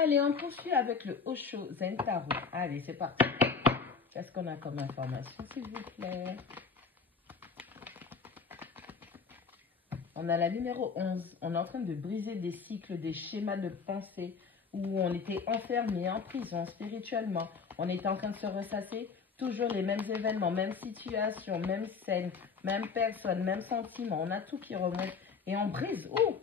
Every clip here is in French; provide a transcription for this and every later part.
Allez, on poursuit avec le Osho Zen Tarot. Allez, c'est parti. Qu'est-ce qu'on a comme information, s'il vous plaît? On a la numéro 11. On est en train de briser des cycles, des schémas de pensée où on était enfermé en prison spirituellement. On était en train de se ressasser. Toujours les mêmes événements, même situation, même scène, même personne, même sentiment. On a tout qui remonte et on brise. Oh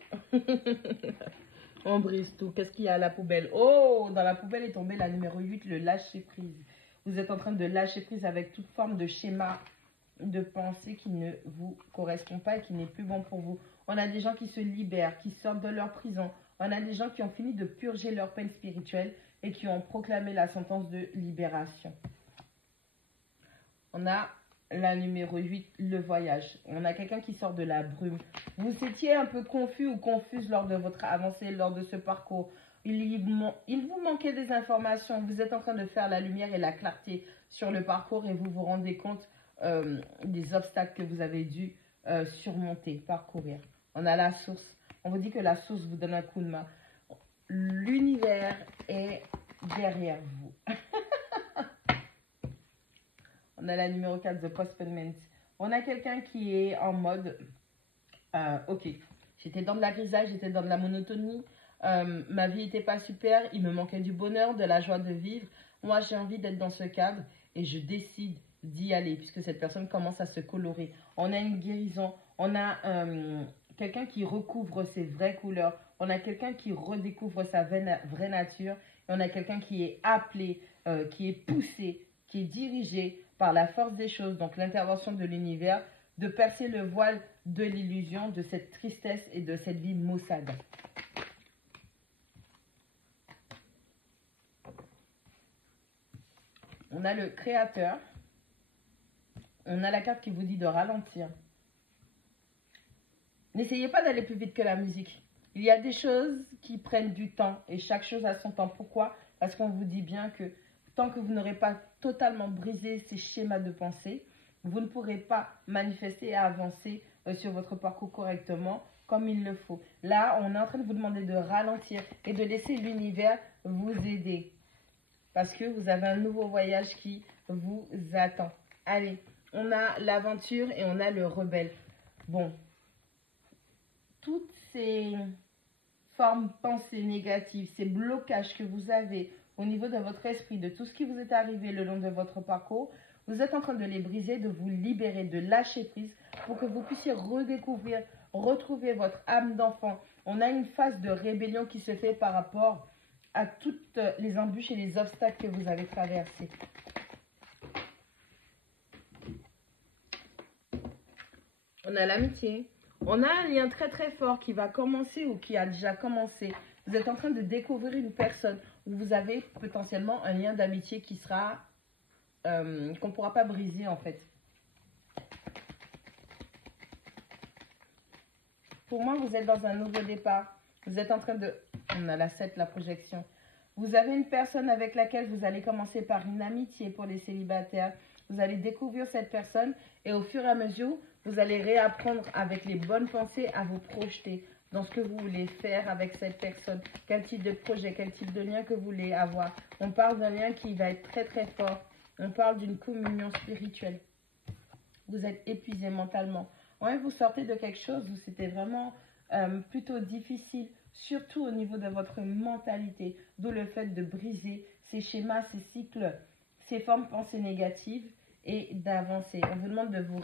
on brise tout. Qu'est-ce qu'il y a à la poubelle? Oh, dans la poubelle est tombée la numéro 8, le lâcher prise. Vous êtes en train de lâcher prise avec toute forme de schéma de pensée qui ne vous correspond pas et qui n'est plus bon pour vous. On a des gens qui se libèrent, qui sortent de leur prison. On a des gens qui ont fini de purger leur peine spirituelle et qui ont proclamé la sentence de libération. On a la numéro 8, le voyage. On a quelqu'un qui sort de la brume. Vous étiez un peu confus ou confuse lors de votre avancée, lors de ce parcours. Il vous manquait des informations. Vous êtes en train de faire la lumière et la clarté sur le parcours et vous vous rendez compte des obstacles que vous avez dû surmonter, parcourir. On a la source. On vous dit que la source vous donne un coup de main. L'univers est derrière vous. On a la numéro 4, The Postponement. On a quelqu'un qui est en mode, ok, j'étais dans de la grisaille, j'étais dans de la monotonie, ma vie n'était pas super, il me manquait du bonheur, de la joie de vivre. Moi, j'ai envie d'être dans ce cadre et je décide d'y aller puisque cette personne commence à se colorer. On a une guérison, on a quelqu'un qui recouvre ses vraies couleurs, on a quelqu'un qui redécouvre sa vraie nature et on a quelqu'un qui est appelé, qui est poussé, qui est dirigé par la force des choses, donc l'intervention de l'univers, de percer le voile de l'illusion, de cette tristesse et de cette vie maussade. On a le créateur. On a la carte qui vous dit de ralentir. N'essayez pas d'aller plus vite que la musique. Il y a des choses qui prennent du temps et chaque chose a son temps. Pourquoi? Parce qu'on vous dit bien que tant que vous n'aurez pas totalement brisé ces schémas de pensée, vous ne pourrez pas manifester et avancer sur votre parcours correctement comme il le faut. Là, on est en train de vous demander de ralentir et de laisser l'univers vous aider. Parce que vous avez un nouveau voyage qui vous attend. Allez, on a l'aventure et on a le rebelle. Bon, toutes ces formes pensées négatives, ces blocages que vous avez au niveau de votre esprit, de tout ce qui vous est arrivé le long de votre parcours, vous êtes en train de les briser, de vous libérer, de lâcher prise pour que vous puissiez redécouvrir, retrouver votre âme d'enfant. On a une phase de rébellion qui se fait par rapport à toutes les embûches et les obstacles que vous avez traversés. On a l'amitié. On a un lien très très fort qui va commencer ou qui a déjà commencé. Vous êtes en train de découvrir une personne où vous avez potentiellement un lien d'amitié qui sera, qu'on ne pourra pas briser en fait. Pour moi, vous êtes dans un nouveau départ. Vous êtes en train de... On a la 7, la projection. Vous avez une personne avec laquelle vous allez commencer par une amitié pour les célibataires. Vous allez découvrir cette personne et au fur et à mesure, vous allez réapprendre avec les bonnes pensées à vous projeter dans ce que vous voulez faire avec cette personne. Quel type de projet, quel type de lien que vous voulez avoir. On parle d'un lien qui va être très très fort. On parle d'une communion spirituelle. Vous êtes épuisé mentalement. Ouais, vous sortez de quelque chose où c'était vraiment plutôt difficile, surtout au niveau de votre mentalité. D'où le fait de briser ces schémas, ces cycles, ces formes pensées négatives et d'avancer. On vous demande de vous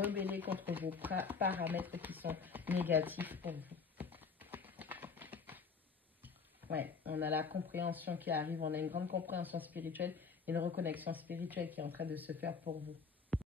rebeller contre vos paramètres qui sont négatifs pour vous. Ouais, on a la compréhension qui arrive, on a une grande compréhension spirituelle et une reconnexion spirituelle qui est en train de se faire pour vous.